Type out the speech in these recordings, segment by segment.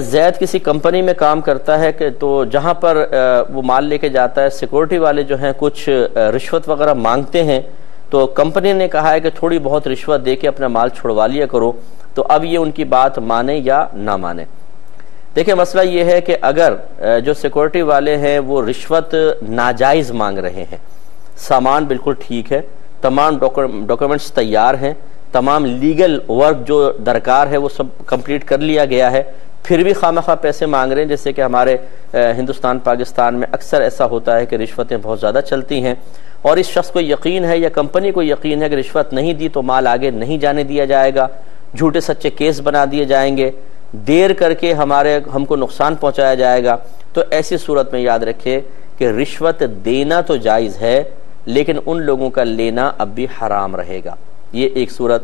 زید کسی کمپنی میں کام کرتا ہے کہ تو جہاں پر وہ مال لے کے جاتا ہے سیکورٹی والے جو ہیں کچھ رشوت وغیرہ مانگتے ہیں، تو کمپنی نے کہا ہے کہ تھوڑی بہت رشوت دے کے اپنا مال چھڑوا لیا کرو، تو اب یہ ان کی بات مانے یا نہ مانے۔ دیکھیں مسئلہ یہ ہے کہ اگر جو سیکورٹی والے ہیں وہ رشوت ناجائز مانگ رہے ہیں، سامان بالکل ٹھیک ہے، تمام ڈاکومنٹس تیار ہیں، تمام لیگل ورک جو درکار ہے وہ سب کمپلیٹ کر لیا گیا ہے، پھر بھی خواہ مخواہ پیسے مانگ رہے ہیں، جیسے کہ ہمارے ہندوستان پاکستان میں اکثر ایسا ہوتا ہے کہ رشوتیں بہت زیادہ چلتی ہیں، اور اس شخص کو یقین ہے یا کمپنی کو یقین ہے کہ رشوت نہیں دی تو مال آگے نہیں جانے دیا جائے گا، جھوٹے سچے کیس بنا دیے جائیں گے، دیر کر کے ہم کو نقصان پہنچایا جائے گا۔ تو ایسی صورت میں یاد رکھے کہ رشوت دینا تو جائز ہے، لیکن ان لوگوں کا لینا اب بھی حرام رہے گا۔ یہ ایک صورت۔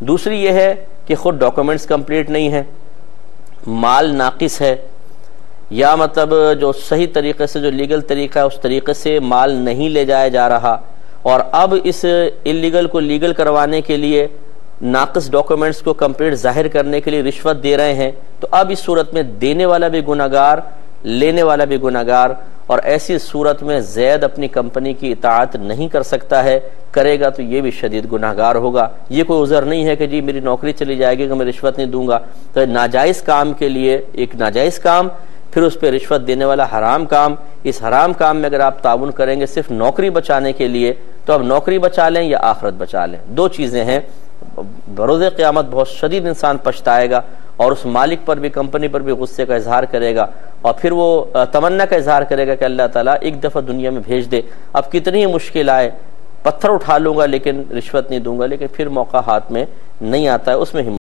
دوسری یہ ہے کہ خود ڈاکومنٹس کمپلیٹ نہیں ہے، مال ناقص ہے، یا مطلب جو صحیح طریقے سے جو لیگل طریقہ ہے اس طریقے سے مال نہیں لے جایا جا رہا، اور اب اس انلیگل کو لیگل کروانے کے لیے ناقص ڈاکومنٹس کو کمپلیٹ ظاہر کرنے کے لیے رشوت دے رہے ہیں، تو اب اس صورت میں دینے والا بھی گناہگار، لینے والا بھی گناہگار، اور ایسی صورت میں زید اپنی کمپنی کی اطاعت نہیں کر سکتا ہے، کرے گا تو یہ بھی شدید گناہگار ہوگا۔ یہ کوئی عذر نہیں ہے کہ جی میری نوکری چلی جائے گی کہ میں رشوت نہیں دوں گا۔ تو ناجائز کام کے لیے ایک ناجائز کام، پھر اس پہ رشوت دینے والا حرام کام، اس حرام کام میں اگر آپ تعاون کریں گے صرف نوکری بچانے کے لیے، تو اب نوکری بچا لیں یا آخرت بچا لیں، دو چیزیں ہیں۔ بروز قیامت بہت شدید انسان پچھتائے گا، اور اس مالک پر بھی، کمپنی پر بھی غصے کا اظہار کرے گا، اور پھر وہ تمنا کا اظہار کرے گا کہ اللہ تعالیٰ ایک دفعہ دنیا میں بھیج دے، اب کتنی مشکل آئے، پتھر اٹھا لوں گا لیکن رشوت نہیں دوں گا، لیکن پھر موقع ہاتھ میں نہیں آتا ہے، اس میں